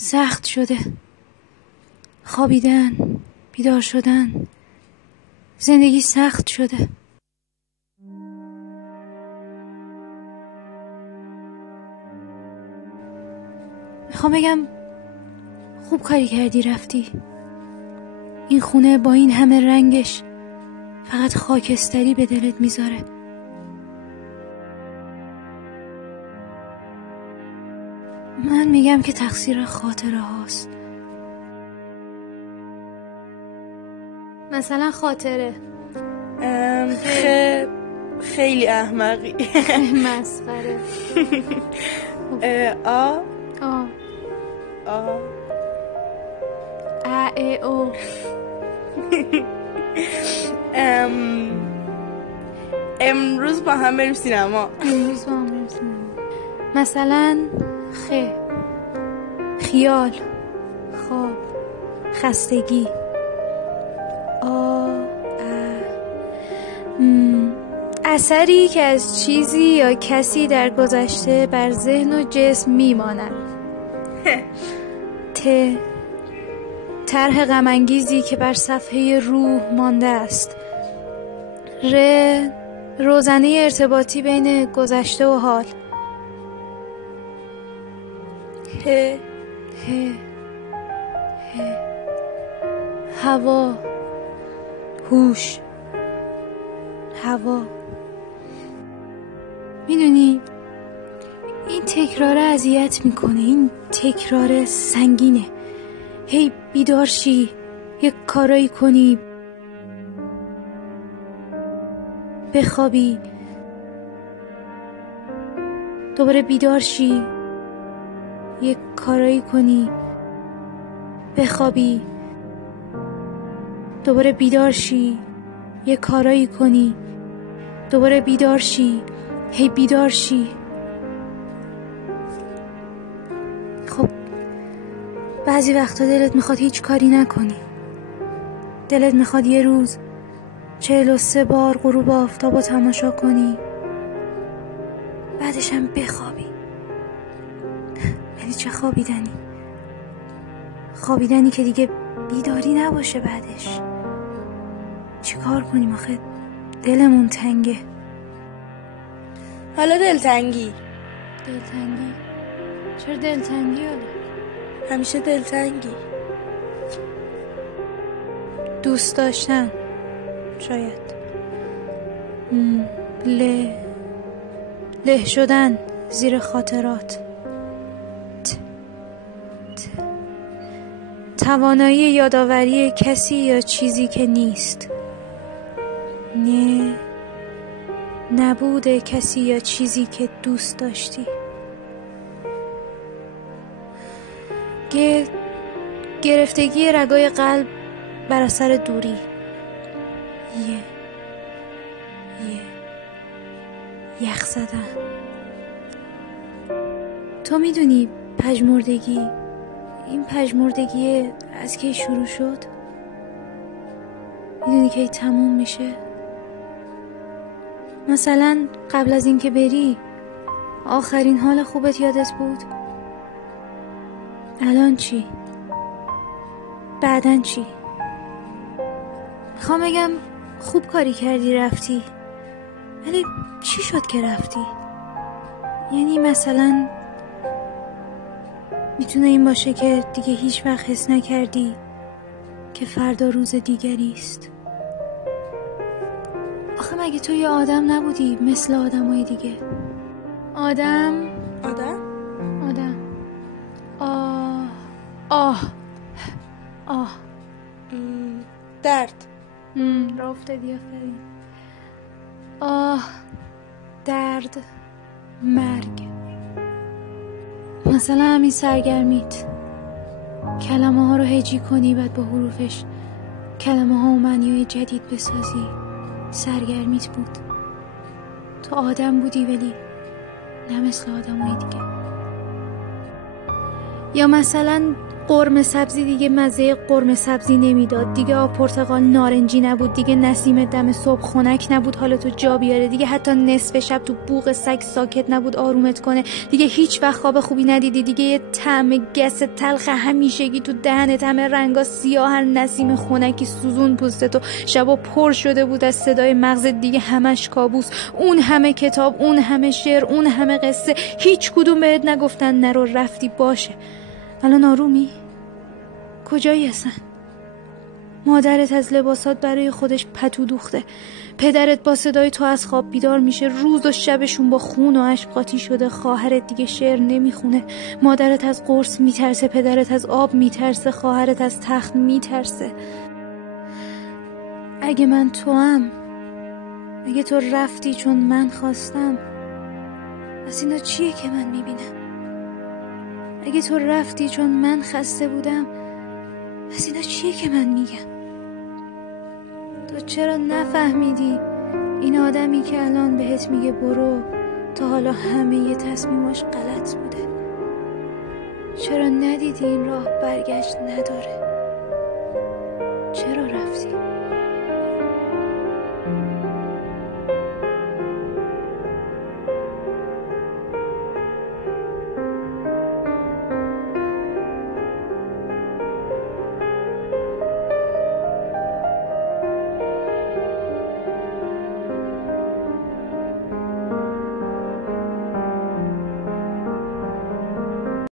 سخت شده. خوابیدن، بیدار شدن، زندگی سخت شده. میخوام بگم خوب کاری کردی رفتی. این خونه با این همه رنگش فقط خاکستری به دلت میذاره. من میگم که تقصیر خاطره هاست. مثلا خاطره خیلی احمقی. مسخره. او امروز با هم بریم سینما. مثلا خیال، خواب، خستگی. اثری که از چیزی یا کسی در گذشته بر ذهن و جسم میماند. طرح غم‌انگیزی که بر صفحه روح مانده است. روزنه ارتباطی بین گذشته و حال. هوا، هوش، هوا. میدونی این تکرار اذیت میکنه. این تکرار سنگینه. هی بیدار شی، یک کارایی کنی، بخوابی، دوباره بیدار شی، یک کارایی کنی، بخوابی، دوباره بیدار شی، یک کارایی کنی، دوباره بیدار شی، هی بیدار شی. خب بعضی وقتا دلت میخواد هیچ کاری نکنی. دلت میخواد یه روز 43 بار غروب آفتابو تماشا کنی، بعدش هم بخوابی. ولی چه خوابیدنی که دیگه بیداری نباشه بعدش. چی کار کنیم آخه؟ دلمون تنگه. حالا دلتنگی. چرا دلتنگی؟ حالا همیشه دلتنگی. دوست داشتن شاید. له شدن زیر خاطرات. توانایی یادآوری کسی یا چیزی که نیست. نبود کسی یا چیزی که دوست داشتی. گرفتگی رگای قلب بر اثر دوری. یخ زدن. تو میدونی این پژمردگی از کی شروع شد؟ میدونی کی تموم میشه؟ مثلا قبل از اینکه بری آخرین حال خوبت یادت بود؟ الان چی؟ بعدن چی؟ میخوام بگم خوب کاری کردی رفتی. ولی چی شد که رفتی؟ یعنی مثلا میتونه این باشه که دیگه هیچ وقت حس نکردی که فردا روز دیگری است. آخه مگه تو یه آدم نبودی مثل آدمای دیگه؟ آدم درد. را افتادی. آفرین. درد، مرگ. مثلا همین سرگرمیت، کلمه ها رو هجی کنی، بعد با حروفش کلمه ها و معنی‌های جدید بسازی. سرگرمیت بود. تو آدم بودی ولی نه مثل آدمای دیگه. یا مثلا قرمه سبزی دیگه مزه قرمه سبزی نمیداد، دیگه آب پرتقال نارنجی نبود، دیگه نسیم دم صبح خنک نبود حالا تو جا بیاره، دیگه حتی نصف شب تو بوق سگ ساکت نبود آرومت کنه، دیگه هیچ وقت خواب خوبی ندیدی، دیگه یه طعم گس تلخ همیشگی تو دهنت، همه رنگا سیاه، هر نسیم خنکی سوزون پوستتو، شبا پر شده بود از صدای مغزت، دیگه همش کابوس، اون همه کتاب، اون همه شعر، اون همه قصه، هیچ کدوم بهت نگفتن نرو، رفتی باشه. الان آرومی؟ کجایی اصلا؟ مادرت از لباسات برای خودش پتو دوخته، پدرت با صدای تو از خواب بیدار میشه، روز و شبشون با خون و اشک قاطی شده، خواهرت دیگه شعر نمیخونه، مادرت از قرص میترسه، پدرت از آب میترسه، خواهرت از تخت میترسه. اگه من توام، اگه تو رفتی چون من خواستم، از اینا چیه که من میبینم؟ اگه تو رفتی چون من خسته بودم، از اینا چیه که من میگم؟ تو چرا نفهمیدی این آدمی که الان بهت میگه برو تا حالا همه تصمیماش غلط بوده؟ چرا ندیدی این راه برگشت نداره؟